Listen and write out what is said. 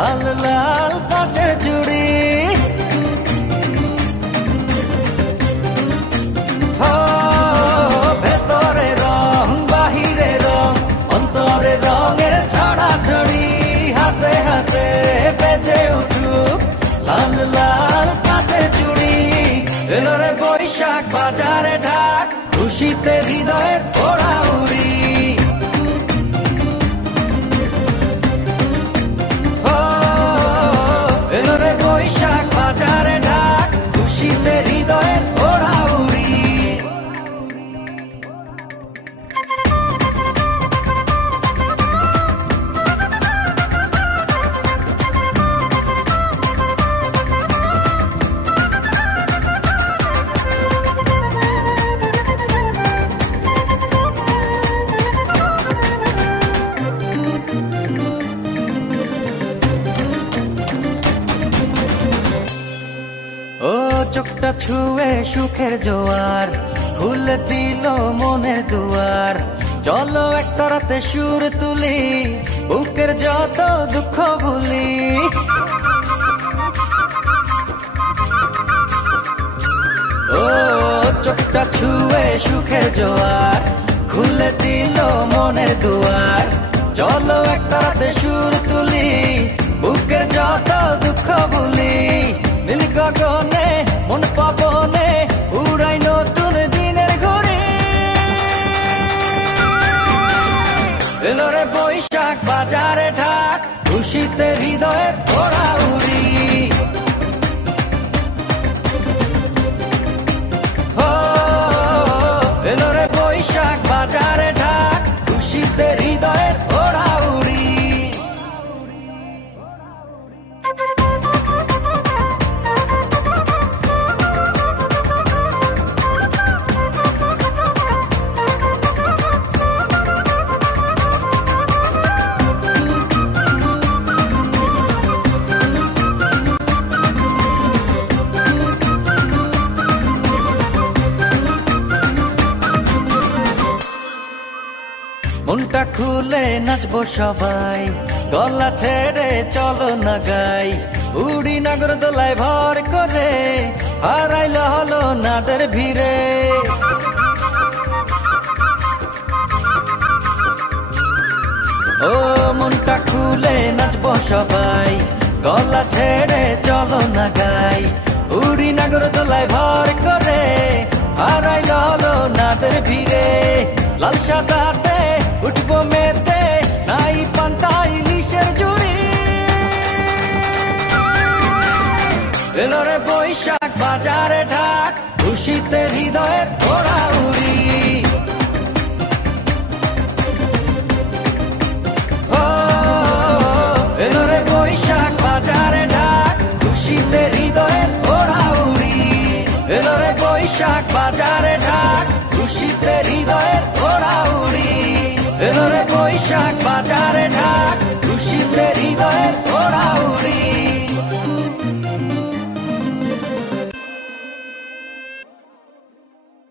লাল লাল কাঁচের চুড়ি। ভেতরে রং বাহিরে রং, অন্তরে রঙের ছড়াছড়ি। হাতে হাতে বেজে উঠুক লাল লাল কাঁচের চুড়ি। এলো রে বৈশাখ বাজারে ঢাক, খুশিতে হৃদয়ের ওড়া উড়ি। এলো রে বৈশাখ বাজারে ঢাক, খুশিতে হৃদয়ের ওড়া উড়ি। ও চোখটা ছুঁয়ে সুখের জোয়ার, খুলে দিল মনের দুয়ার। চলো একটা রাতে সুর তুলি, বুকের যত দুঃখ ভুলি। ও চোখটা ছুঁয়ে সুখের জোয়ার, খুলে দিল মনের দুয়ার। চলো একটা রাতে সুর তুলি, বুকের যত দুঃখ ভুলি। নীল গগনে মন পাবনে উড়াই নতুন দিনের ঘুরি। এলো রে বৈশাখ বাজারে ঢাক, খুশিতে হৃদয়ের ওড়া উড়ি। এলো রে বৈশাখ বাজারে ঢাক, খুশিতে হৃদয়ের ওড়া উড়ি। মনটা খুলে নাচবো সবাই, গলা ছেড়ে চলো না গাই। উড়ি নাগর দোলায় ভর করে, হারাইল হলো নাদের ভিড়ে। ও মনটা খুলে নাচবো সবাই, গলা ছেড়ে চলো না গাই। উড়ি নাগর দোলায় ভর করে, হারাইল হলো নাদের ভিড়ে। লাল সাদাতে উঠবো মেতে, নাই পান্তা ইলিশের জুড়ি। এলো রে বৈশাখ বাজারে ঢাক, খুশিতে হৃদয়ের ওড়া উড়ি। এলো রে বৈশাখ বাজারে ঢাক, খুশিতে হৃদয়ের ওড়া উড়ি। এলো রে বৈশাখ বাজারে ঢাক, খুশিতে হৃদয়ের ওড়া উড়ি। এলো রে বৈশাখ বাজারে ঢাক, খুশিতে হৃদয়